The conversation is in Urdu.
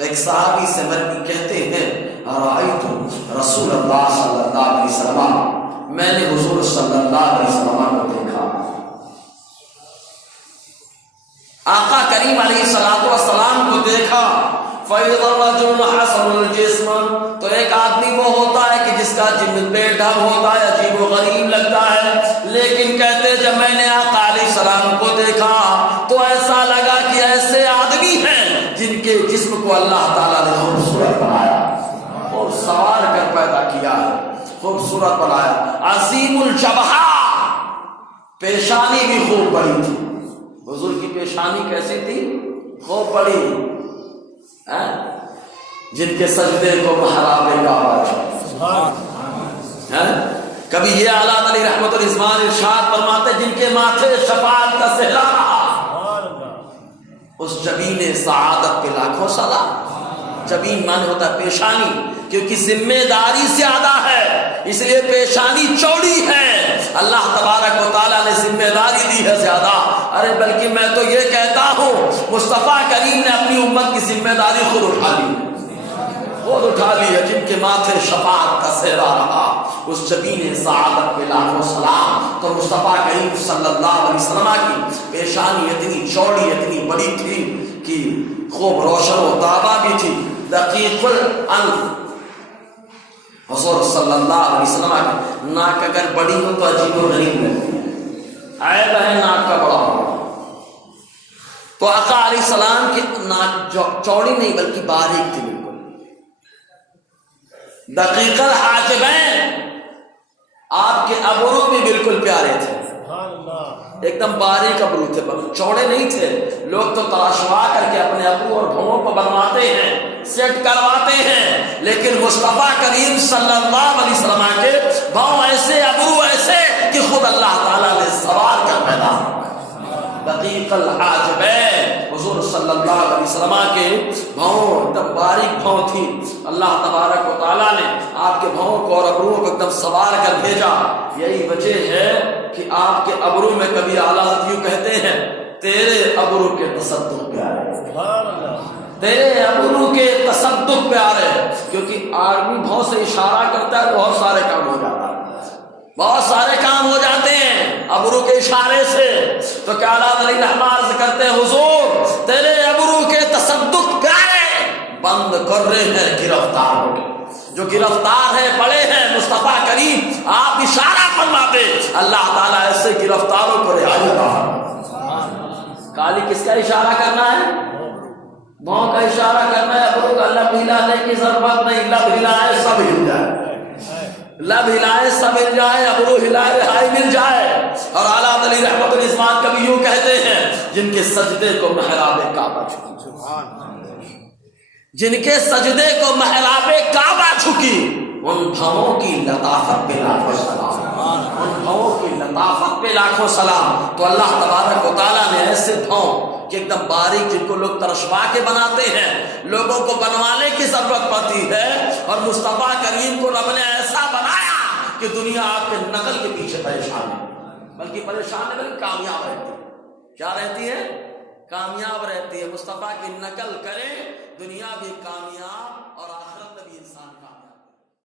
تو ایک صحابی سے مروی کہتے ہیں رأیت رسول اللہ صلی اللہ علیہ وسلم، میں نے حضور صلی اللہ علیہ وسلم کو دیکھا. آقا کریم علیہ السلام کو دیکھا. فَإِذَا الرَّجُلُ حَسَنُ الْجِسْمِ، تو ایک آدمی وہ ہوتا ہے کہ جس کا جسم بے ڈھنگ ہوتا ہے، عجیب و غریب لگتا ہے، لیکن کہتے جب میں نے آقا علیہ السلام کو دیکھا تو ایسا لگا کہ ایسے آدمی ہیں جن کے جسم کو اللہ تعالیٰ نے خوبصورت بنایا اور سوار کر پیدا کیا ہے، خوبصورت بنایا. عظیم الجبہہ، پیشانی بھی خوب بڑی تھی. حضور کی پیشانی کیسی تھی؟ خوب بڑی. جن کے سجدے کو محراب کعبہ. کبھی یہ اعلیٰ علی رحمت الرضوان ارشاد فرماتے جن کے ماتھے شفاعت کا صحرا رہا، اس جبین سعادت پہ لاکھوں سلام. جبین مانے ہوتا ہے پیشانی، کیونکہ ذمہ داری زیادہ ہے اس لیے پیشانی چوڑی ہے. اللہ تبارک و تعالیٰ نے ذمہ داری دی ہے زیادہ. ارے بلکہ میں تو یہ کہتا ہوں مصطفیٰ کریم نے اپنی امت کی ذمہ داری خود اٹھا لی ہے. جن کے ماتھے شفاعت کا صحرا رہا، اس جبین سعادت پہ لاکھوں سلام. تو مصطفیٰ کریم صلی اللہ علیہ وسلم کی پیشانی اتنی چوڑی اتنی بڑی تھی کہ خوب روشن و تابہ بھی تھی. دقیق الانف، حضور صلی اللہ علیہ وسلم کی ناک اگر بڑی ہو تو عجیب و غریب لگتی ہے. عیب ہے ناک کا بڑا ہو. تو آقا علیہ السلام کی ناک چوڑی نہیں بلکہ باریک تھی، بالکل دقیق الحاجبین. آپ کے ابرو بھی بالکل پیارے تھے، ایک دم باریک ابرو تھے، چوڑے نہیں تھے. لوگ تو تراشوا کر کے اپنے ابرو اور بھووں کو بنواتے ہیں، سیٹ کرواتے ہیں، لیکن مصطفیٰ کریم صلی اللہ علیہ وسلم کے بھاؤں ایسے ابرو ایسے کہ خود اللہ تعالیٰ نے سوار کر پیدا. دقیق الحاجبین، حضور صلی اللہ علیہ وسلم کے بھاؤں ایک دم باریک بھاؤں تھی. اللہ تبارک و تعالیٰ نے آپ کے بھاؤں کو اور ابرو کو ایک دم سوار کر بھیجا. یہی وجہ ہے کہ آپ کے ابرو میں کبھی اعلیٰ حضرت یوں کہتے ہیں تیرے ابرو کے تصدق پیارے، تیرے ابرو کے تصدق پیارے. کیونکہ آدمی بھاؤں سے اشارہ کرتا ہے بہت سارے کام ہو جاتا ہے، بہت سارے کام ہو جاتے ہیں ابرو کے اشارے سے. تو کیا اعلیٰ علی رحمت سے کرتے ہیں حضور تیرے ابرو کے تصدق پیارے. بند کر رہے ہیں گرفتار ہو گئے، جو گرفتار ہیں پڑے ہیں مصطفیٰ کریم آپ اشارہ فرماتے اللہ تعالیٰ ایسے گرفتاروں کو رہا دیتا. کالی کس کا اشارہ کرنا ہے؟ بھاؤں کا اشارہ کرنا ہے. ابرو کا لب ہلانے کی ضرورت نہیں، لب ہلائے سب ہل جائے، لب ہلائے سب ہل جائے، ابرو ہلائے رہائی مل جائے. اور اعلیٰ علی رحمت الرضوان کبھی یوں کہتے ہیں جن کے سجدے کو محراب کعبہ چھکی، جن کے سجدے کو محراب کعبہ چھکی، ان بھووں کی لطافت پہ لاکھوں سلام، ان بھووں کی لطافت پہ لاکھوں سلام. تو اللہ تبارک و تعالیٰ نے ایسے بھوں کہ ایک دم باریک جن کو لوگ ترشوا کے بناتے ہیں، لوگوں کو بنوانے کی ضرورت پڑتی ہے، اور مصطفیٰ کریم کو رب نے ایسا بنایا کہ دنیا آپ کے نقل کے پیچھے پریشان ہے، بلکہ پریشان ہے بلکہ کامیاب رہتی ہے. کیا رہتی ہے؟ کامیاب رہتی ہے. مصطفیٰ کی نقل کریں، دنیا بھی کامیاب اور آخرت میں بھی انسان